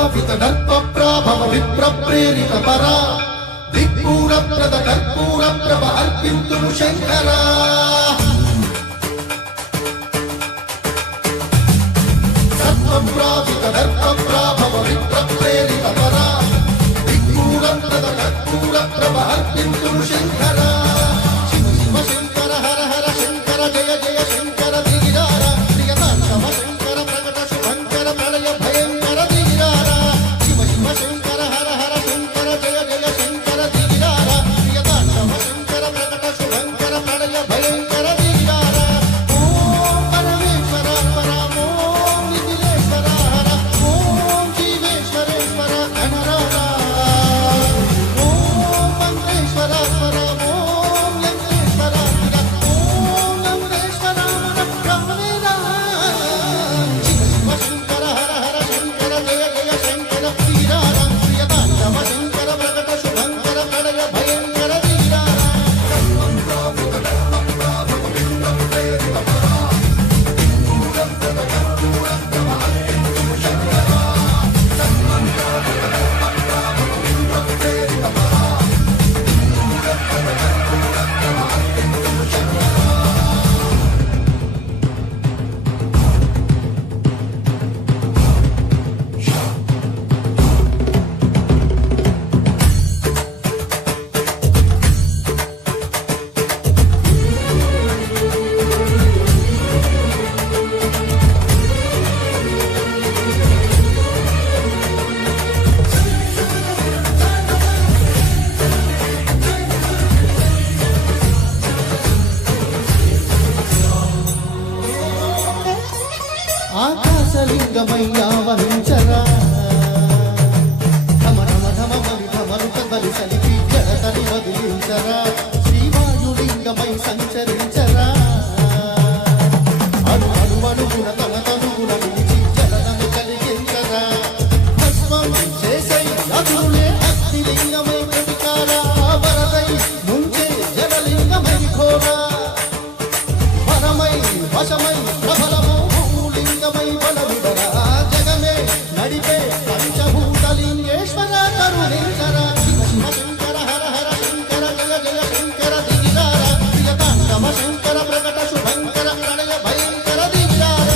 సత్వప్రాపిత దర్పప్రాభవ విప్రప్రేరిత పరా దిక్పూరప్రద కర్పూర ప్రభ అర్పింతును శంకరా సత్వప్రాపిత దర్పప్రాభవ విప్రప్రేరిత పరా దిక్పూరప్రద కర్పూర ప్రభ అర్పింతును శంకరా శివ శివ శంకర హర హర శంకర జయ జయ శంకర దిగిరార ప్రియతాంతమ శంకర ప్రకట శుభంకర ప్రళయ భయంకర దిగిరార శివ శివ శంకర హర హర శంకర జయ జయ శంకర దిగిరార ప్రియతాంతమ శంకర ప్రకట శుభంకర ప్రళయ భయంకర దిగిరార ఓం పరమేశ్వర పరమ ఓం నిఖిలేశ్వర హర ఓం జీవేశ్వరేశ్వర గణరార ఓం మంత్రేశ్వర పరమ ఓం యంత్రేశ్వర ఓం నందేశ్వర రామేరా శివ శివ శంకర హర హర శంకర జయ జయ శంకర శ్రీరార ప్రియతాంతమ శంకర ప్రకట శుభంకర ప్రళయ భయంకర ధీరార ఆకాశలింగమై ఆవహించరా ధమ ధమ ధమ బలి ధమరుత బలి సలిపి జడతని వదిలించరా శ్రీవాయులింగమై సంచరించరా అడు అడుగున తన తనుగున నిలిచి జలనము కలిగించరా భస్మం చేసై అదులే అగ్నిలింగమై ప్రతికారా వరదై ముంచే జలలింగమై ఘోరా వరమై వశమై ప్రబలము లింగమై బలవిడరా జగమే నడిపే పంచభూతలింగేశ్వర కరుణేశ్వర శివ శివ శంకర హర హర శంకర జయ జయ శంకర దిగిరార ప్రియతాంతమ శంకర ప్రకట శుభంకర ప్రళయ భయంకర దిగిరార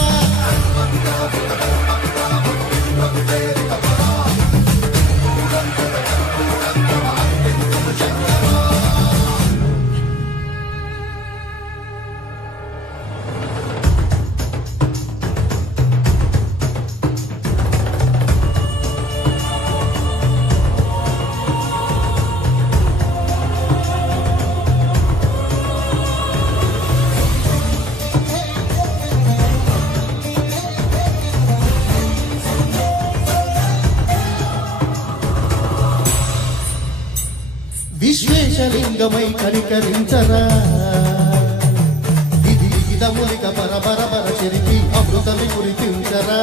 విశ్వేశలింగమై కనికరించరా ఇది ఇదములిక పరబరబర చెరిపి అమృతమి కురిపించరా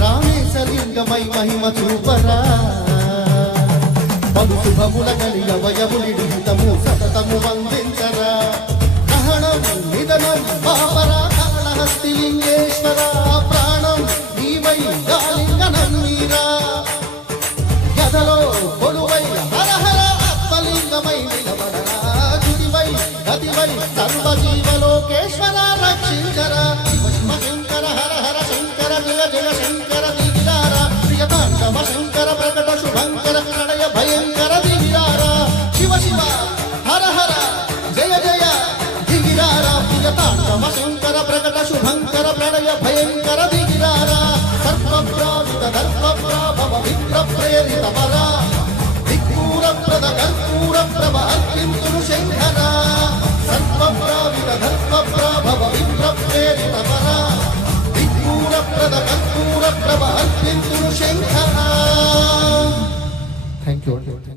రామేశలింగమై మహిమ చూపరా పలు శుభముల కలిగ వయములిడి హితము సతతము వందించరా గ్రహణం నిధనం పాపరా కాళహస్తి లింగేశ్వర ప్రాణం నీవై గాలింగనం మీరా గదలో కొలువై హర హర ఆత్మలింగమై నిలబడరా జుడివై గతివై సర్వజీవలోకేశ్వర రక్షించరా శివ శివ శంకర హర హర శంకర జయ జయ శంకర దిగిరార ప్రియతాంతమ శంకర ప్రకట శుభంకర ప్రళయ భయంకర దిగిరార శివ శివ హర హర జయ జయ దిగిరార ప్రియతాంతమ శంకర ప్రకట శుభంకర ప్రళయ భయంకర దిగిరార సర్వప్రావిత దర్పప్రాభవ విప్రప్రేరిత పరా దిక్పూరప్రద కర్పూర ప్రభ అర్పింతును శంకరా సర్వప్రావిత దర్పప్రాభవ విప్రప్రేరిత పరా దిక్పూరప్రద కర్పూర ప్రభ అర్పింతును శంకరా. Thank you.